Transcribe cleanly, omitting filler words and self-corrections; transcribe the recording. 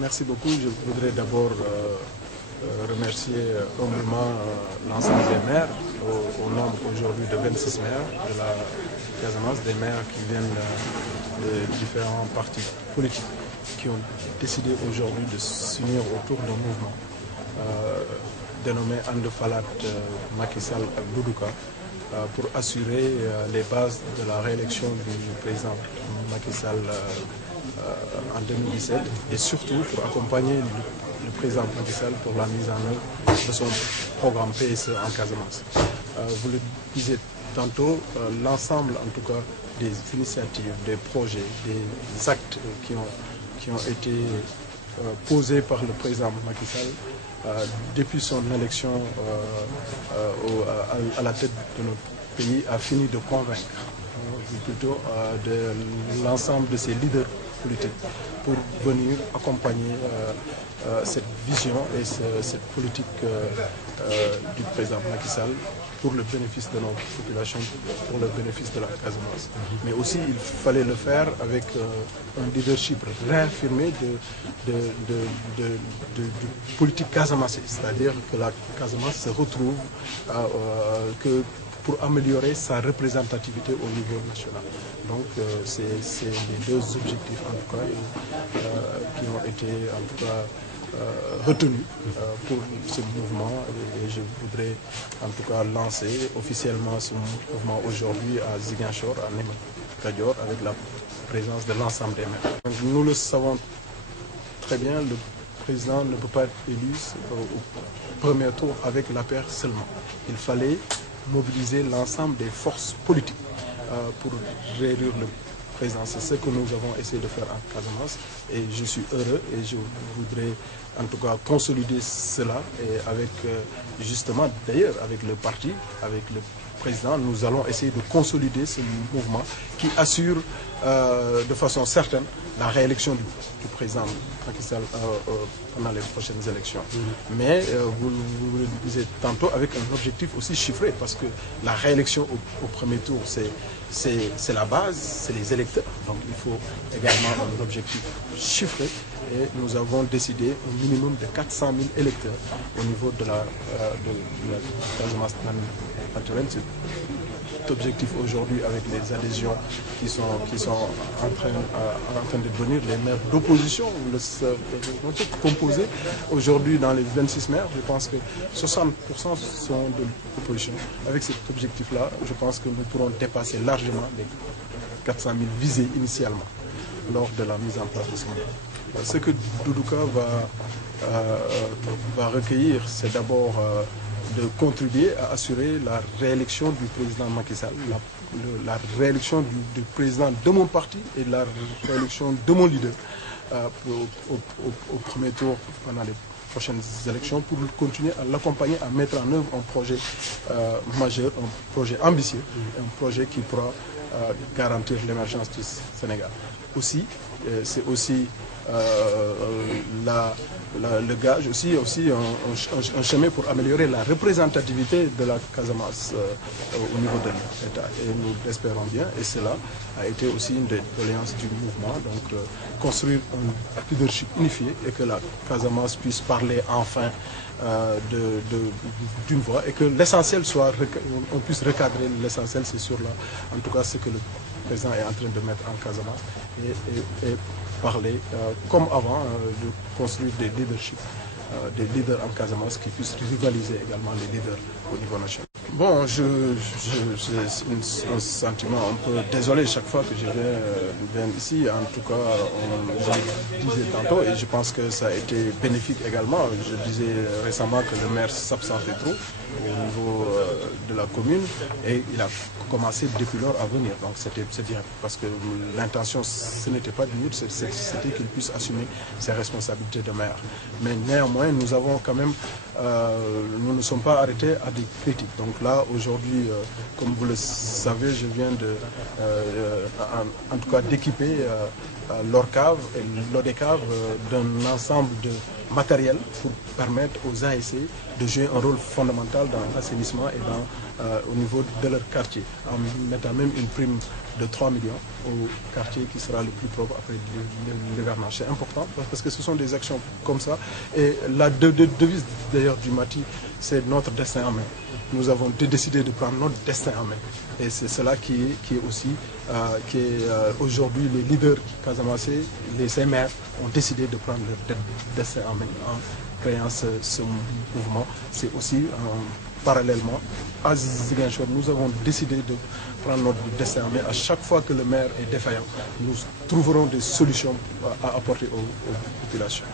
Merci beaucoup. Je voudrais d'abord remercier humblement l'ensemble des maires, au nombre aujourd'hui de 26 maires de la Casamance, des maires qui viennent de différents partis politiques qui ont décidé aujourd'hui de s'unir autour d'un mouvement dénommé And Falat Macky Sall ak Doudou Ka pour assurer les bases de la réélection du président Macky Sall en 2017 et surtout pour accompagner le président Macky Sall pour la mise en œuvre de son programme PSE en Casamance. Vous le disiez tantôt, l'ensemble en tout cas des initiatives, des projets, des actes qui ont été posés par le président Macky Sall depuis son élection à la tête de notre pays a fini de convaincre plutôt de l'ensemble de ses leaders politiques pour venir accompagner cette vision et cette politique du président Macky Sall pour le bénéfice de notre population, pour le bénéfice de la Casamance. Mais aussi, il fallait le faire avec un leadership réaffirmé de politique casamançaise, c'est-à-dire que la Casamance se retrouve pour améliorer sa représentativité au niveau national. Donc c'est les deux objectifs en tout cas qui ont été en tout cas retenus pour ce mouvement et je voudrais en tout cas lancer officiellement ce mouvement aujourd'hui à Ziguinchor, à Néma Kadior, avec la présence de l'ensemble des maires. Donc, nous le savons très bien, le président ne peut pas être élu au premier tour avec l'APR seulement. Il fallait mobiliser l'ensemble des forces politiques pour réélire le président. C'est ce que nous avons essayé de faire en Casamance et je suis heureux et je voudrais en tout cas consolider cela et avec justement d'ailleurs avec le parti, avec le président, nous allons essayer de consolider ce mouvement qui assure de façon certaine la réélection du président Macky Sall pendant les prochaines élections. Mais vous le disiez tantôt avec un objectif aussi chiffré parce que la réélection au premier tour c'est la base, c'est les électeurs. Donc il faut également un objectif chiffré et nous avons décidé un minimum de 400 000 électeurs au niveau de la Casamance naturelle. Cet objectif aujourd'hui avec les adhésions qui sont en train de devenir les maires d'opposition, composés aujourd'hui dans les 26 maires, je pense que 60% sont de l'opposition. Avec cet objectif-là, je pense que nous pourrons dépasser largement les 400 000 visés initialement lors de la mise en place de ce mouvement. Ce que Doudou Ka va recueillir, c'est d'abord de contribuer à assurer la réélection du président Macky Sall, la réélection du président de mon parti et la réélection de mon leader au premier tour pendant les prochaines élections pour continuer à l'accompagner, à mettre en œuvre un projet majeur, un projet ambitieux, un projet qui pourra garantir l'émergence du Sénégal. Aussi, c'est aussi le gage, aussi un chemin pour améliorer la représentativité de la Casamance au niveau de l'État. Et nous l'espérons bien, et cela a été aussi une des doléances du mouvement, donc construire un leadership unifié et que la Casamance puisse parler enfin d'une voix et que l'essentiel soit, on puisse recadrer l'essentiel, c'est sur en tout cas ce que le président est en train de mettre en Casamance et parler comme avant de construire des leaderships, des leaders en Casamance qui puissent rivaliser également les leaders au niveau national. Bon, c'est un sentiment un peu désolé chaque fois que je viens ici. En tout cas, je le disais tantôt et je pense que ça a été bénéfique également. Je disais récemment que le maire s'absentait trop au niveau de la commune et il a commencé depuis lors à venir. Donc c'est bien parce que l'intention ce n'était pas de venir, c'était qu'il puisse assumer ses responsabilités de maire. Mais néanmoins, nous avons quand même, nous ne sommes pas arrêtés à des critiques. Donc là, aujourd'hui, comme vous le savez, je viens en tout cas d'équiper l'ORCAV et l'ODECAV d'un ensemble matériels pour permettre aux ASC de jouer un rôle fondamental dans l'assainissement et au niveau de leur quartier, en mettant même une prime de 3 millions au quartier qui sera le plus propre après l'hivernage. C'est important parce que ce sont des actions comme ça. Et la devise d'ailleurs du Mati, c'est notre destin en main. Nous avons décidé de prendre notre destin en main. Et c'est cela qui est aussi, aujourd'hui les leaders casamançais, ces maires ont décidé de prendre leur destin en main en créant ce mouvement. C'est aussi parallèlement à Ziguinchor, nous avons décidé de prendre notre destin en main. À chaque fois que le maire est défaillant, nous trouverons des solutions à apporter aux populations.